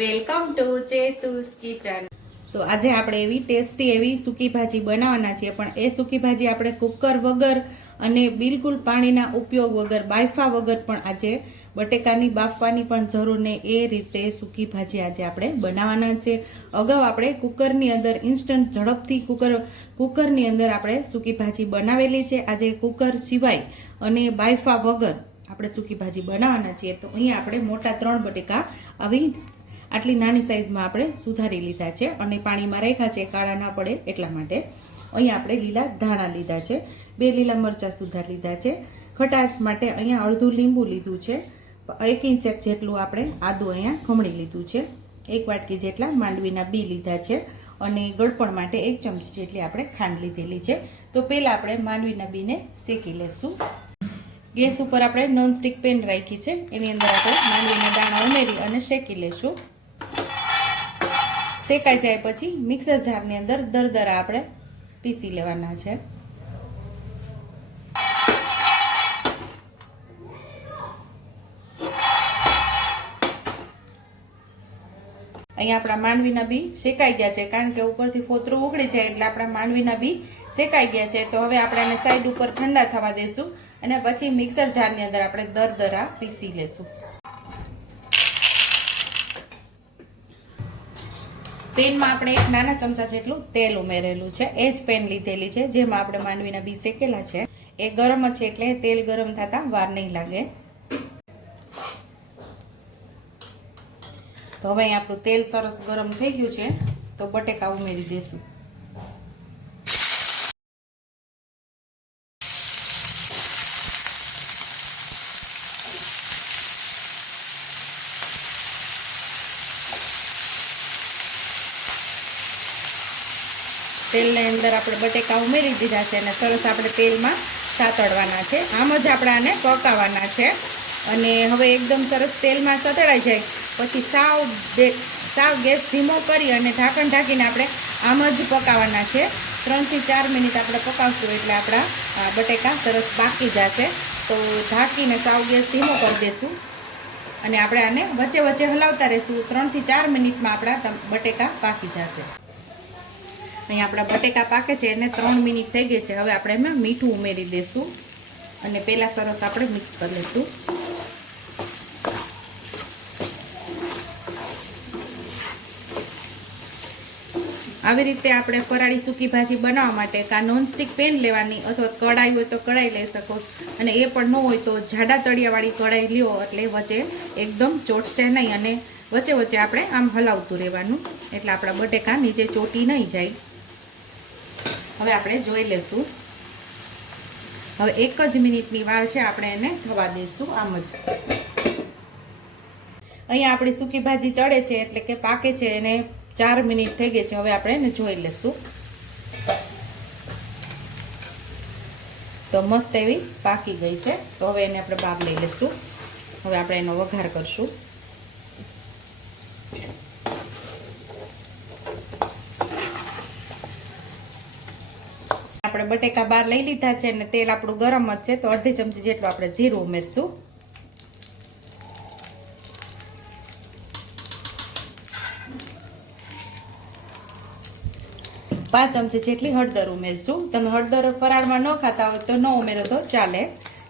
Welcome to ચેતુસ kitchen. તો આજે આપણે એવી ટેસ્ટી એવી સૂકી ભાજી બનાવવાના છીએ, પણ એ સૂકી ભાજી આપણે કુકર વગર અને બિલકુલ પાણીના ઉપયોગ વગર, બાયફા વગર પણ આજે બટેકાની બાફવાની પણ જરૂર નહીં એ રીતે સૂકી ભાજી આજે આપણે બનાવવાના છે અગાઉ આપણે કુકરની અંદર ઇન્સ્ટન્ટ ઝડપથી કુકર, કુકરની અંદર આપણે સૂકી ભાજી બનાવેલી છે. આજે કુકર સિવાય અને બાયફા વગર આપણે સૂકી ભાજી બનાવવાના છીએ. તો અહીંયા આપણે મોટા ત્રણ બટેકા આવી આટલી નાની સાઇઝમાં આપણે સુધારી લીધા છે અને પાણીમાં રાખ્યા છે, કાળા ના પડે એટલા માટે. અહીંયા આપણે લીલા ધાણા લીધા છે, બે લીલા મરચાં સુધાર લીધા છે. ખટાશ માટે અહીંયા અડધું લીંબુ લીધું છે, એક ઇંચ જેટલું આપણે આદું અહીંયા ખમણી લીધું છે. એક વાટકી જેટલા માંડવીના બી લીધા છે અને ગળપણ માટે એક ચમચી જેટલી આપણે ખાંડ લીધેલી છે. તો પહેલાં આપણે માંડવીના બીને શેકી લેશું. ગેસ ઉપર આપણે નોનસ્ટિક પેન રાખી છે. એની અંદર આપણે માંડવીના દાણા ઉમેરી અને શેકી લેશું. શેકાઈ જાય પછી મિક્સર જારની અંદર દરદર આપણે પીસી લેવાના છે. અહીંયા આપણા માંડવીના બી શેકાઈ ગયા છે, કારણ કે ઉપરથી ફોતરું ઉગડી જાય એટલે આપણા માંડવીના બી શેકાઈ ગયા છે. તો હવે આપણે એને સાઈડ ઉપર ઠંડા થવા દઈશું અને પછી મિક્સર જારની અંદર આપણે દરદરા પીસી લેશું. પેનમાં આપણે એક નાના ચમચા જેટલું તેલ ઉમેરેલું છે. એ જ પેન લીધેલી છે, જેમાં આપણે માંડવીના બી શેકેલા છે. એ ગરમ છે એટલે તેલ ગરમ થતા વાર નહીં લાગે. તો હવે આપણું તેલ સરસ ગરમ થઈ ગયું છે. તો બટેકા ઉમેરી દેશું. તેલની અંદર આપણે બટેકા ઉમેરી દીધા છે અને સરસ આપણે તેલમાં સાતળવાના છે. આમ જ આપણે આને પકાવવાના છે. અને હવે એકદમ સરસ તેલમાં સતળાઈ જાય. પછી સાવ સાવ ગેસ ધીમો કરી અને ઢાંકણ ઢાંકીને આપણે આમ જ પકાવવાના છે. ત્રણથી ચાર મિનિટ આપણે પકાવશું એટલે આપણા બટેકા સરસ પાકી જશે. તો ઢાંકીને સાવ ગેસ ધીમો કરી દઈશું અને આપણે આને વચ્ચે વચ્ચે હલાવતા રહીશું. ત્રણથી ચાર મિનિટમાં આપણા બટેકા પાકી જશે. અહીંયા આપણા બટેકા પાકે છે, એને ત્રણ મિનિટ થઈ ગઈ છે. હવે આપણે એમાં મીઠું ઉમેરી દઈશું અને પહેલાં સરસ આપણે મિક્સ કરી લઈશું આવી રીતે આપણે ફરાળી સૂકી ભાજી બનાવવા માટે કાં નોનસ્ટિક પેન લેવાની અથવા કડાઈ હોય તો કડાઈ લઈ શકો અને એ પણ ન હોય તો જાડા તળિયાવાળી કડાઈ લ્યો એટલે વચ્ચે એકદમ ચોટશે નહીં અને વચ્ચે વચ્ચે આપણે આમ હલાવતું રહેવાનું. એટલે આપણા બટેકા નીચે ચોટી નહીં જાય. હવે આપણે જોઈ લેશું. હવે એક જ મિનિટની વાર છે, આપણે એને થવા દઈશું આમ જ. અહીંયા આપણી સૂકી ભાજી ચડે છે, એટલે કે પાકે છે, એને ચાર મિનિટ થઈ ગઈ છે, હવે આપણે એને જોઈ લેશું. તો મસ્ત એવી પાકી ગઈ છે, તો હવે એને આપણે બાપ લઈ લઈશું. હવે આપણે એનો વઘાર કરશું. આપણે બટેકા બહાર લઈ લીધા છે અને તેલ આપણું ગરમ જ છે, તો અડધી ચમચી જેટલું આપણે જીરું ઉમેરશું. પાંચ ચમચી જેટલી હળદર ઉમેરશું. તમે હળદર ફરાળમાં ન ખાતા હોય તો ન ઉમેરો તો ચાલે.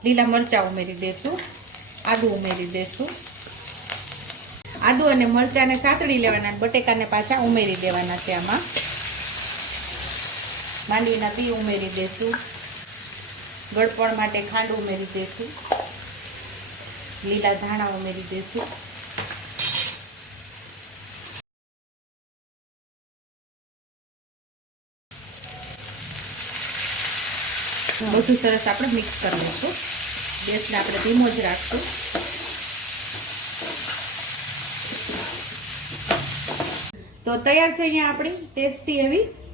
લીલા મરચાં ઉમેરી દેશું. આદુ ઉમેરી દેશું. આદુ અને મરચાંને સાતળી લેવાના બટેકાને પાછા ઉમેરી દેવાના છે આમાં. માંડવીના બી ઉમેરી દેશું. ગળપણ માટે ખાંડ ઉમેરી દેશું. લીલા ધાણા ઉમેરી દેશું. બધું સરસ આપણે મિક્સ કરી લઈશું ગેસને આપણે ધીમો જ રાખશું. તો તૈયાર છે અહીંયા આપણી ટેસ્ટી એવી